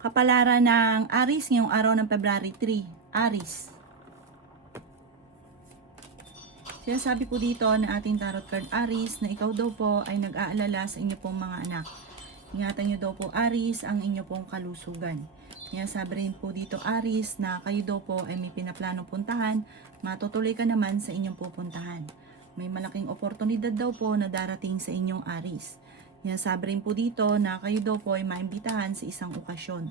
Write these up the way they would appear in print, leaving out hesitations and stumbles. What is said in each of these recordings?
Kapalaran ng Aries ngayong araw ng February 3. Aries. Sinasabi po dito na ating tarot card Aries na ikaw daw po ay nag-aalala sa inyo pong mga anak. Ingatan nyo daw po Aries ang inyo pong kalusugan. Sinasabi rin po dito Aries na kayo daw po ay may pinaplanong puntahan, matutuloy ka naman sa inyong pupuntahan. May malaking oportunidad daw po na darating sa inyong Aries. Sinasabi rin po dito na kayo daw po ay maimbitahan sa isang okasyon.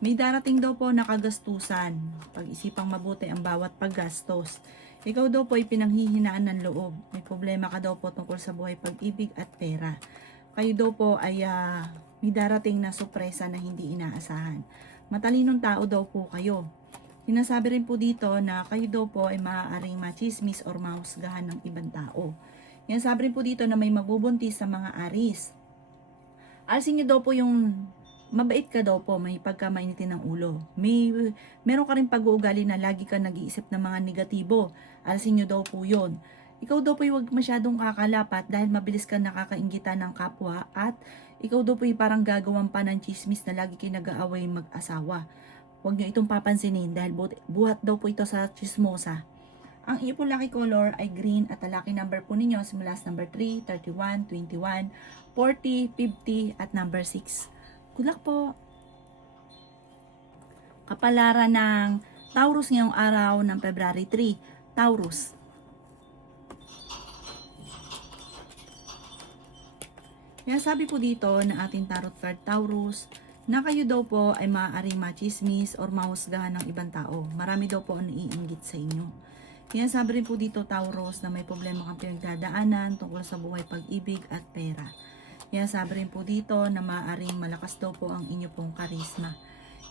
May darating daw po na kagastusan. Pag-isipang mabuti ang bawat paggastos. Ikaw daw po ay pinanghihinaan ng loob. May problema ka daw po tungkol sa buhay, pag-ibig at pera. Kayo daw po ay may darating na sorpresa na hindi inaasahan. Matalinong tao daw po kayo. Sinasabi rin po dito na kayo daw po ay maaaring machismis or mahusgahan ng ibang tao. Sinasabi rin po dito na may magbubuntis sa mga Aries. Alisin nyo daw po yung mabait ka daw po, may pagkamainitin ng ulo. Meron ka rin pag-uugali na lagi ka nag-iisip ng mga negatibo. Alisin nyo daw po yun. Ikaw daw po huwag masyadong kakalapat dahil mabilis ka nakakainggitan ng kapwa at ikaw daw po parang gagawang pa ng chismis na lagi kayo nag-aaway mag-asawa. Huwag nyo itong papansinin dahil buhat daw po ito sa chismosa. Ang iyo po lucky color ay green at ang lucky number po ninyo simula sa number 3, 31, 21, 40, 50 at number 6. Good luck po! Kapalaran ng Taurus ngayong araw ng February 3. Taurus. Sabi po dito na ating tarot card Taurus na kayo daw po ay maaaring machismis or mahusgahan ng ibang tao. Marami daw po ang naiinggit sa inyo. Sabi rin po dito Taurus na may problema kang pinagdadaanan tungkol sa buhay, pag-ibig at pera. Sabi rin po dito na maaaring malakas daw po ang inyo pong karisma.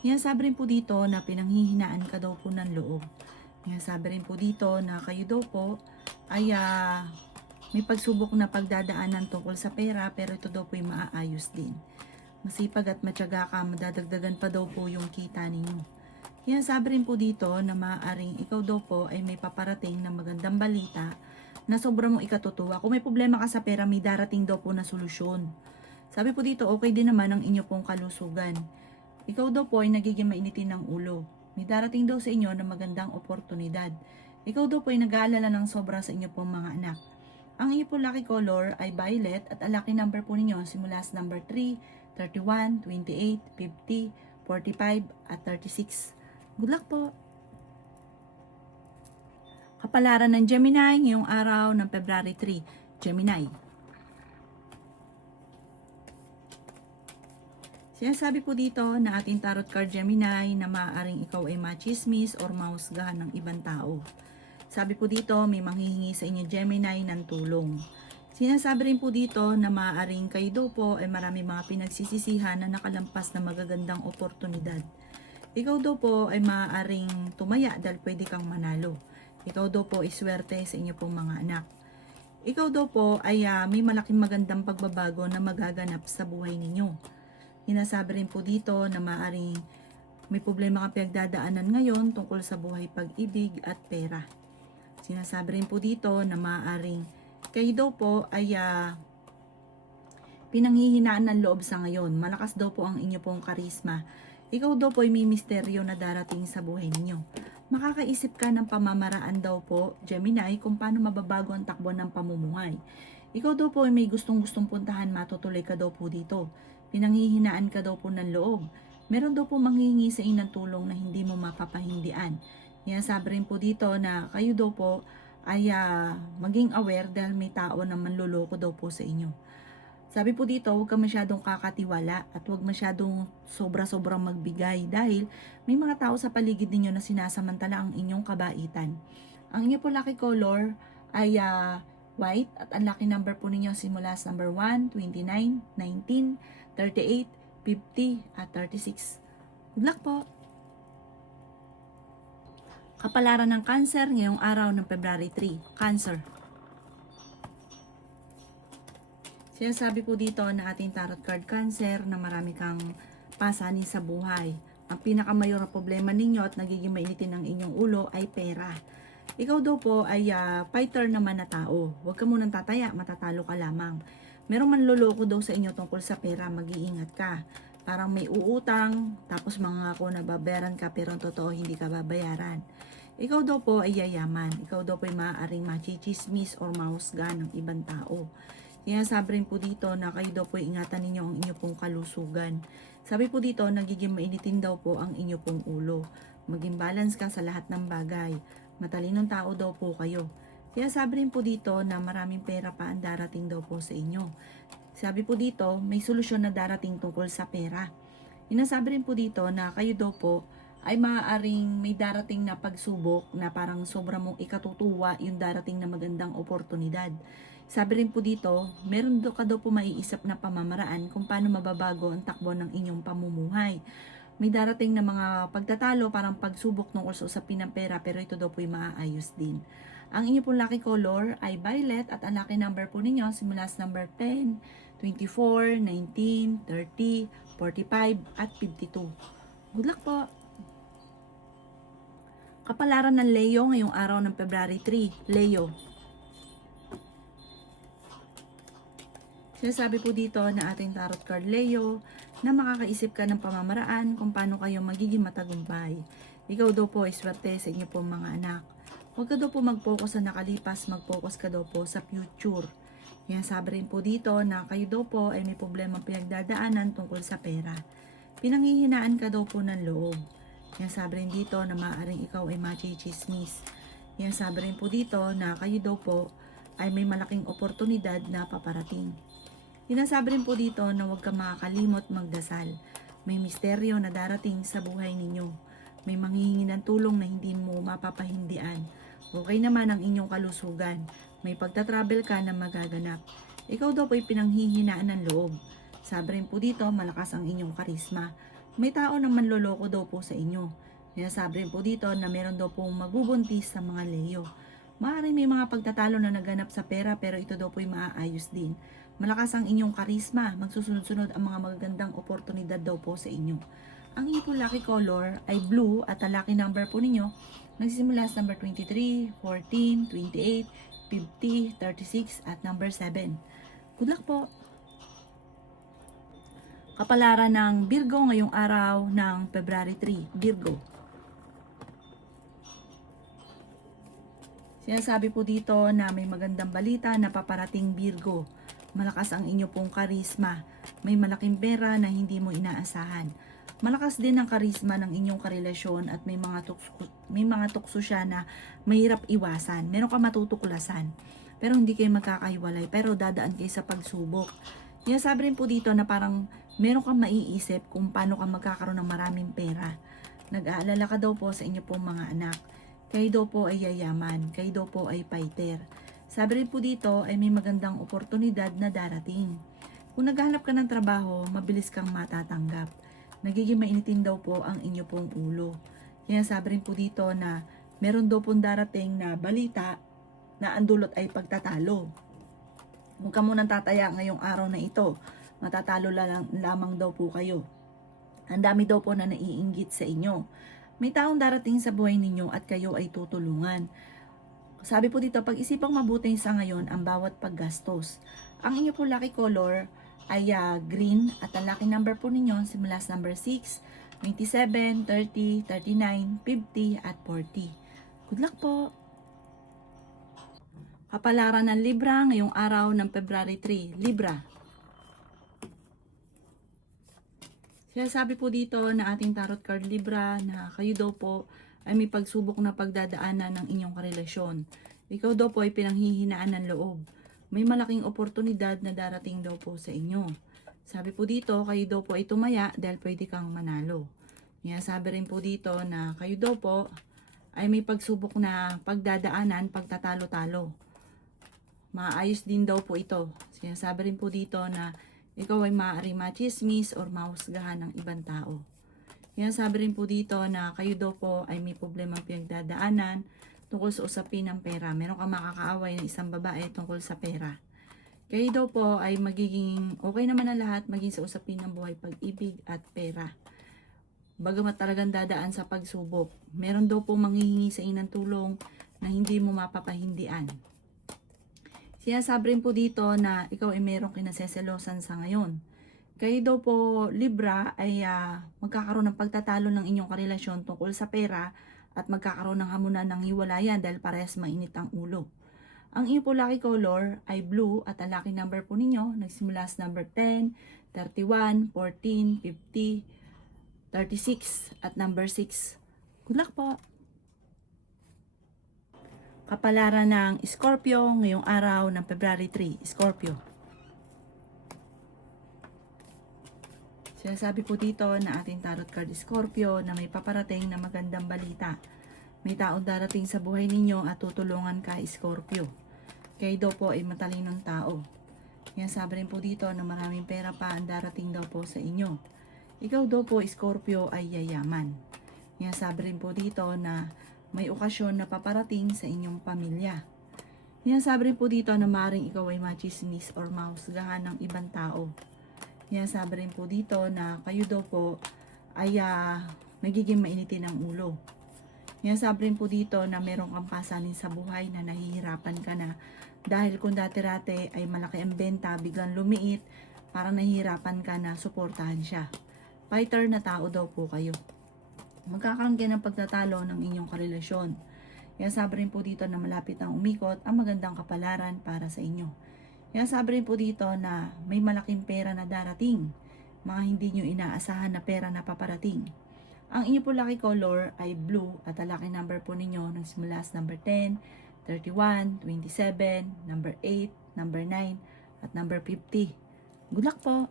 Sabi rin po dito na pinanghihinaan ka daw po ng loob. Sabi rin po dito na kayo daw po ay may pagsubok na pagdadaanan tungkol sa pera pero ito daw po ay maaayos din. Masipag at matyaga ka, madadagdagan pa daw po yung kita ninyo. Sabi rin po dito na maaaring ikaw daw po ay may paparating na magandang balita na sobrang mong ikatutuwa. Kung may problema ka sa pera, may darating daw po na solusyon. Sabi po dito, okay din naman ang inyo pong kalusugan. Ikaw daw po ay nagiging mainitin ng ulo. May darating daw sa inyo na magandang oportunidad. Ikaw daw po ay nag-aalala ng sobra sa inyo pong mga anak. Ang inyo po lucky color ay violet at ang lucky number po ninyo simula sa number 3, 31, 28, 50, 45 at 36. Good luck po! Kapalaran ng Gemini ngayong araw ng February 3. Gemini. Sinasabi po dito na ating tarot card Gemini na maaaring ikaw ay machismis or mahusgahan ng ibang tao. Sabi po dito may manghihingi sa inyo Gemini ng tulong. Sinasabi rin po dito na maaaring kayo daw po ay marami mga pinagsisisihan na nakalampas na magagandang oportunidad. Ikaw daw po ay maaaring tumaya dahil pwede kang manalo. Ikaw daw po ay swerte sa inyo pong mga anak. Ikaw daw po ay may malaking magandang pagbabago na magaganap sa buhay ninyo. Sinasabi rin po dito na maaaring may problema kang pinagdadaanan ngayon tungkol sa buhay, pag-ibig at pera. Sinasabi rin po dito na maaaring kayo daw po ay pinanghihinaan ng loob sa ngayon. Malakas daw po ang inyo pong karisma. Ikaw daw po ay may misteryo na darating sa buhay ninyo. Makakaisip ka ng pamamaraan daw po, Gemini, kung paano mababago ang takbo ng pamumuhay. Ikaw daw po ay may gustong-gustong puntahan, matutuloy ka daw po dito. Pinanghihinaan ka daw po ng loob. Meron daw po manghihingi sa inyo ng tulong na hindi mo mapapahindian. Sabi rin po dito na kayo daw po ay maging aware dahil may tao na manloloko daw po sa inyo. Sabi po dito, huwag ka masyadong kakatiwala at huwag masyadong sobra-sobrang magbigay dahil may mga tao sa paligid ninyo na sinasamantala ang inyong kabaitan. Ang inyo po lucky color ay white at ang lucky number po ninyo simula sa number 1, 29, 19, 38, 50 at 36. Good luck po! Kapalaran ng Cancer ngayong araw ng February 3. Cancer. Sinasabi po dito na ating tarot card Cancer na marami kang pasanin sa buhay. Ang pinakamayor na problema ninyo at nagiging mainitin ng inyong ulo ay pera. Ikaw daw po ay fighter naman na tao. Huwag ka munang tataya, matatalo ka lamang. Merong manloloko daw sa inyo tungkol sa pera, mag-iingat ka. Parang may uutang, tapos mangako na babayaran ka pero ang totoo hindi ka babayaran. Ikaw daw po ay yayaman. Ikaw daw po ay maaaring machichismis or mahusgahan ng ibang tao. Kaya sabi rin po dito na kayo daw po ingatan ninyo ang inyo pong kalusugan. Sabi po dito, nagiging mainitin daw po ang inyo pong ulo. Maging balance ka sa lahat ng bagay. Matalinong tao daw po kayo. Kaya sabi rin po dito na maraming pera pa ang darating daw po sa inyo. Sabi po dito, may solusyon na darating tungkol sa pera. Inasabi rin po dito na kayo daw po ay maaaring may darating na pagsubok na parang sobra mong ikatutuwa yung darating na magandang oportunidad. Sabi rin po dito, meron ka daw po maiisip na pamamaraan kung paano mababago ang takbo ng inyong pamumuhay. May darating na mga pagtatalo, parang pagsubok tungkol sa usapin ng pera, pero ito daw po ay maaayos din. Ang inyo pong lucky color ay violet at ang lucky number po ninyo simula sa number 10, 24, 19, 30, 45 at 52. Good luck po! Kapalaran ng Leo ngayong araw ng February 3. Leo. Sinasabi po dito na ating tarot card Leo na makakaisip ka ng pamamaraan kung paano kayo magiging matagumpay. Ikaw daw po ay swerte sa inyo pong mga anak. Huwag ka daw po mag-focus sa nakalipas, mag-focus ka daw po sa future. Yan, sabi rin po dito na kayo daw po ay may problemang pinagdadaanan tungkol sa pera. Pinanghihinaan ka daw po ng loob. Yan, sabi rin dito na maaaring ikaw ay machichismis. Yan, sabi rin po dito na kayo daw po ay may malaking oportunidad na paparating. Sinasabi rin po dito na huwag ka makakalimot magdasal. May misteryo na darating sa buhay ninyo. May manghihingi ng tulong na hindi mo mapapahindian. Okay naman ang inyong kalusugan. May pagtatravel ka na magaganap. Ikaw daw po ay pinanghihinaan ng loob. Sabi rin po dito, malakas ang inyong karisma. May tao na manloloko daw po sa inyo. Sabi rin po dito na meron daw pong magbubuntis sa mga Leo. Maaaring may mga pagtatalo na naganap sa pera pero ito daw po ay maaayos din. Malakas ang inyong karisma. Magsusunod-sunod ang mga magagandang oportunidad daw po sa inyo. Ang inyong po lucky color ay blue at ang lucky number po ninyo nagsisimula sa number 23, 14, 28, 50, 36 at number 7. Good luck po! Kapalaran ng Virgo ngayong araw ng February 3. Virgo. Sinasabi po dito na may magandang balita na paparating Virgo. Malakas ang inyo pong karisma. May malaking pera na hindi mo inaasahan. Malakas din ang karisma ng inyong karelasyon at may mga tukso siya na mahirap iwasan. Meron ka matutuklasan. Pero hindi kayo magkakahiwalay. Pero dadaan kayo sa pagsubok. Sabi rin po dito na parang meron kang maiisip kung paano ka magkakaroon ng maraming pera. Nag-aalala ka daw po sa inyo pong mga anak. Kayo daw po ay yayaman. Kayo daw po ay fighter. Sabi rin po dito ay may magandang oportunidad na darating. Kung naghahanap ka ng trabaho, mabilis kang matatanggap. Nagiging mainitin daw po ang inyo pong ulo. Kaya sabi rin po dito na meron daw pong darating na balita na ang dulot ay pagtatalo. Huwag ka munang tataya ngayong araw na ito. Matatalo lamang daw po kayo. Ang dami daw po na naiinggit sa inyo. May taong darating sa buhay ninyo at kayo ay tutulungan. Sabi po dito, pag-isipang mabuti sa ngayon ang bawat paggastos. Ang inyo po lucky color ay green at ang lucky number po ninyo simula sa number 6, 27, 30, 39, 50 at 40. Good luck po! Kapalaran ng Libra ngayong araw ng February 3. Libra. Sabi po dito na ating tarot card Libra na kayo daw po ay may pagsubok na pagdadaanan ng inyong karelasyon. Ikaw daw po ay pinanghihinaan ng loob. May malaking oportunidad na darating daw po sa inyo. Sabi po dito, kayo daw po ay tumaya dahil pwede kang manalo. Sabi rin po dito na kayo daw po ay may pagsubok na pagdadaanan, pagtatalo-talo. Maayos din daw po ito. Sabi rin po dito na ikaw ay maaaring machismis or mahusgahan ng ibang tao. Sabi rin po dito na kayo daw po ay may problemang pinagdadaanan tungkol sa usapin ng pera. Meron kang makakaaway ng isang babae tungkol sa pera. Kayo daw po ay magiging okay naman ang lahat maging sa usapin ng buhay, pag-ibig at pera. Bagamat talagang dadaan sa pagsubok, meron daw po manghihingi sa inang tulong na hindi mo mapapahindian. Sinasabi rin po dito na ikaw ay merong kinaseselosan sa ngayon. Kayo daw po, Libra, ay magkakaroon ng pagtatalo ng inyong karelasyon tungkol sa pera at magkakaroon ng hamunan ng hiwalayan dahil parehas mainit ang ulo. Ang inyo po lucky color ay blue at ang lucky number po ninyo nagsimula sa number 10, 31, 14, 50, 36 at number 6. Good luck po! Kapalaran ng Scorpio ngayong araw ng February 3, Scorpio. Sinasabi po dito na ating tarot card Scorpio na may paparating na magandang balita. May taong darating sa buhay ninyo at tutulungan ka, Scorpio. Kayo daw po ay matalinong tao. Sinasabi rin po dito na maraming pera pa ang darating daw po sa inyo. Ikaw daw po, Scorpio, ay yayaman. Sinasabi rin po dito na may okasyon na paparating sa inyong pamilya. Sinasabi rin po dito na maaaring ikaw ay machismis or mahusgahan ng ibang tao. Sinasabi rin po dito na kayo daw po ay nagiging mainitin ang ulo. Sinasabi rin po dito na merong kang pasanin sa buhay na nahihirapan ka na dahil kung dati-rate ay malaki ang benta, biglang lumiit, parang nahihirapan ka na suportahan siya. Fighter na tao daw po kayo. Magkakaroon kayo ng pagtatalo ng inyong karelasyon. Sinasabi rin po dito na malapit ang umikot ang magandang kapalaran para sa inyo. Sabi rin po dito na may malaking pera na darating, mga hindi nyo inaasahan na pera na paparating. Ang inyo po lucky color ay blue at ang lucky number po ninyo nagsimula sa number 10, 31, 27, number 8, number 9, at number 50. Good luck po!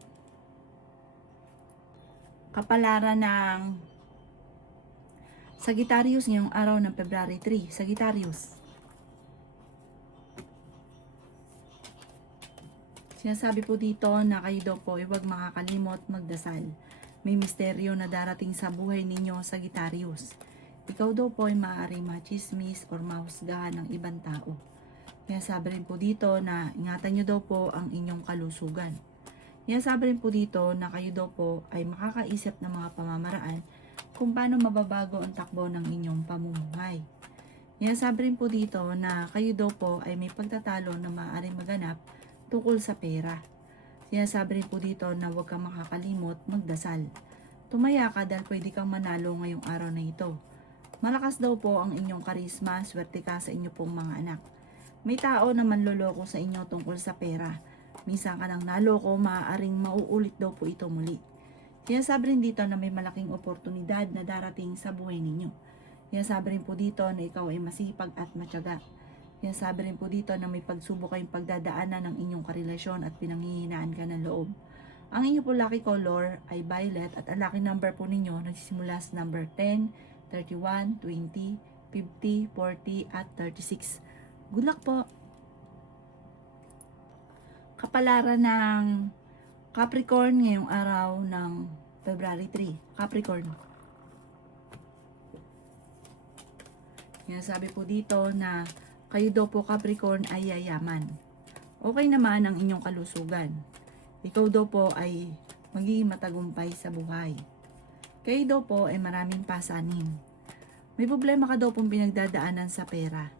Kapalaran ng Sagittarius ngayong araw ng February 3, Sagittarius. Sinasabi po dito na kayo daw po ay huwag makakalimot magdasal. May misteryo na darating sa buhay ninyo, Sagittarius. Ikaw daw po ay maaaring machismis or mahusgahan ng ibang tao. Sinasabi rin po dito na ingatan nyo daw po ang inyong kalusugan. Sinasabi rin po dito na kayo daw po ay makakaisip ng mga pamamaraan kung paano mababago ang takbo ng inyong pamumuhay. Sinasabi rin po dito na kayo daw po ay may pagtatalo na maaaring maganap tungkol sa pera. Sinasabi rin po dito na huwag kang makakalimot magdasal. Tumaya ka dahil pwede kang manalo ngayong araw na ito. Malakas daw po ang inyong karisma, swerte ka sa inyo pong mga anak. May tao na manloloko sa inyo tungkol sa pera. Minsan ka nang naloko, maaaring mauulit daw po ito muli. Sinasabi rin dito na may malaking oportunidad na darating sa buhay ninyo. Sinasabi rin po dito na ikaw ay masipag at matyaga. Sinasabi rin po dito na may pagsubok kayong pagdadaanan ng inyong karelasyon at pinanghihinaan ka ng loob. Ang inyong po lucky color ay violet at ang lucky number po ninyo nagsisimula sa number 10, 31, 20, 50, 40 at 36. Good luck po! Kapalaran ng Capricorn ngayong araw ng February 3. Capricorn. Sinasabi po dito na kayo daw po, Capricorn, ay yayaman. Okay naman ang inyong kalusugan. Ikaw daw po ay magiging matagumpay sa buhay. Kayo daw po ay maraming pasanin. May problema ka daw pong pinagdadaanan sa pera.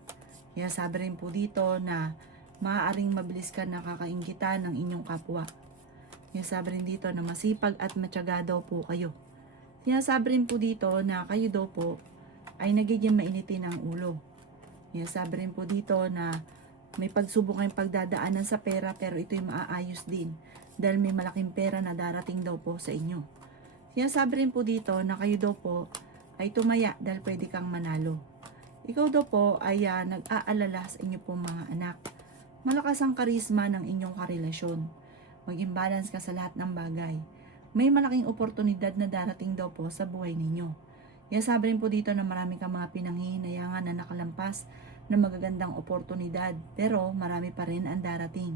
Kaya sabi rin po dito na maaaring mabilis ka nakakainggitan ng inyong kapwa. Kaya sabi rin dito na masipag at matyaga daw po kayo. Sinasabi rin po dito na kayo daw po ay nagiging mainitin ang ulo. Sabi rin po dito na may pagsubok kayong pagdadaanan sa pera pero ito'y maaayos din dahil may malaking pera na darating daw po sa inyo. Sabi rin po dito na kayo daw po ay tumaya dahil pwede kang manalo. Ikaw daw po ay nag-aalala sa inyo pong mga anak. Malakas ang karisma ng inyong karelasyon. Mag-imbalance ka sa lahat ng bagay. May malaking oportunidad na darating daw po sa buhay ninyo. Sabi rin po dito na marami kang mga pinanghihinayangan na nakalampas na magagandang oportunidad pero marami pa rin ang darating.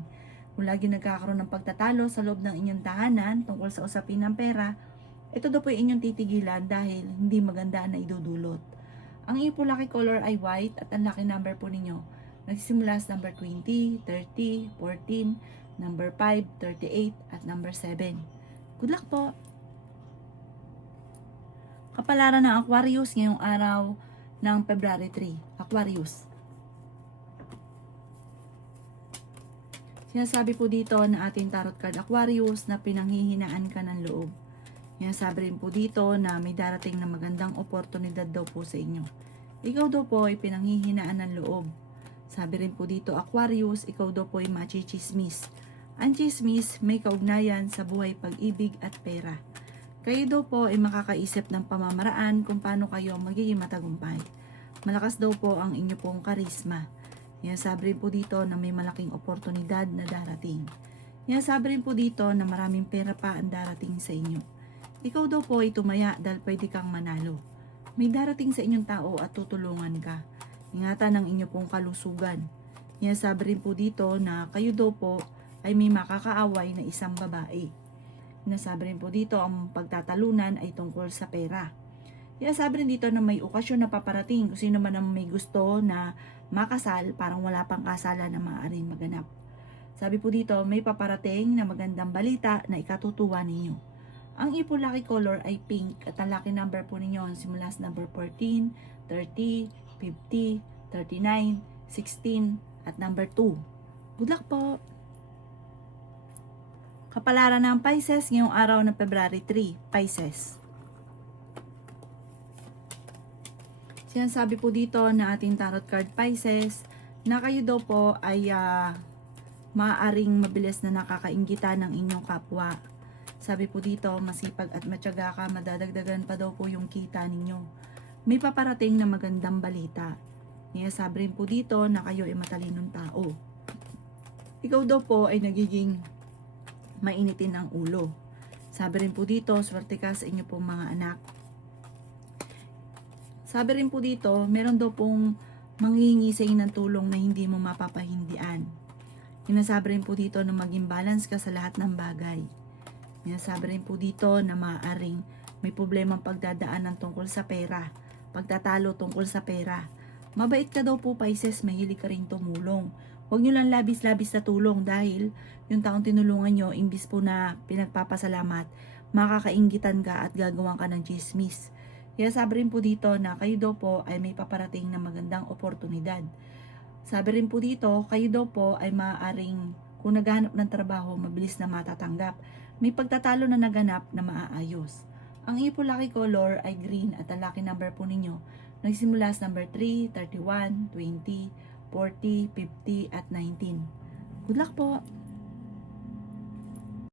Kung lagi nagkakaroon ng pagtatalo sa loob ng inyong tahanan tungkol sa usapin ng pera, ito daw po inyong titigilan dahil hindi maganda na idudulot. Ang iyong po lucky color ay white at ang lucky number po ninyo nagsisimula sa number 20, 30, 14, number 5, 38 at number 7. Good luck po! Kapalaran ng Aquarius ngayong araw ng February 3. Aquarius. Sinasabi po dito na ating tarot card Aquarius na pinanghihinaan ka ng loob. Sinasabi rin po dito na may darating na magandang oportunidad daw po sa inyo. Ikaw daw po ay pinanghihinaan ng loob. Sabi rin po dito Aquarius, ikaw daw po ay machichismis. Ang chismis may kaugnayan sa buhay, pag-ibig at pera. Kayo daw po ay makakaisip ng pamamaraan kung paano kayo magiging matagumpay. Malakas daw po ang inyo pong karisma. Sabi rin po dito na may malaking oportunidad na darating. Sabi rin po dito na maraming pera pa ang darating sa inyo. Ikaw daw po ay tumaya dahil pwede kang manalo. May darating sa inyong tao at tutulungan ka. Ingatan ang inyo pong kalusugan. Sabi rin po dito na kayo daw po ay may makakaaway na isang babae. Sinasabi rin po dito ang pagtatalunan ay tungkol sa pera. Sabi rin dito na may okasyon na paparating. Kung sino man ang may gusto na makasal, parang wala pang kasalan na maaaring maganap. Sabi po dito, may paparating na magandang balita na ikatutuwa ninyo. Ang ipo lucky color ay pink at ang lucky number po ninyo simula sa number 14, 30, 50, 39, 16 at number 2. Good luck po! Kapalaran ng Pisces ngayong araw ng February 3, Pisces. Sinasabi po dito na ating tarot card Pisces na kayo daw po ay maaaring mabilis na nakakainggitan ng inyong kapwa. Sabi po dito, masipag at matyaga ka, madadagdagan pa daw po yung kita ninyo. May paparating na magandang balita. Sabi rin po dito na kayo ay matalinong tao. Ikaw daw po ay nagiging mainitin ang ulo. Sabi rin po dito, swerte ka sa inyo pong mga anak. Sabi rin po dito, meron daw pong manghihingi sa inyo ng tulong na hindi mo mapapahindian. Sinasabi rin po dito na maging balance ka sa lahat ng bagay. Sinasabi rin po dito na maaaring may problemang pagdadaanan tungkol sa pera, pagtatalo tungkol sa pera. Mabait ka daw po Pisces, mahilig ka rin tumulong. Huwag nyo lang labis-labis na tulong dahil yung taong tinulungan nyo, imbis po na pinagpapasalamat, makakainggitan ka at gagawan ka ng chismis. Kaya sabi rin po dito na kayo daw po ay may paparating na magandang oportunidad. Sabi rin po dito, kayo daw po ay maaaring kung naghahanap ng trabaho, mabilis na matatanggap. May pagtatalo na naganap na maaayos. Ang ipo lucky color ay green at ang lucky number po ninyo nagsimula sa number 3, 31, 20, 40, 50 at 19. Good luck po!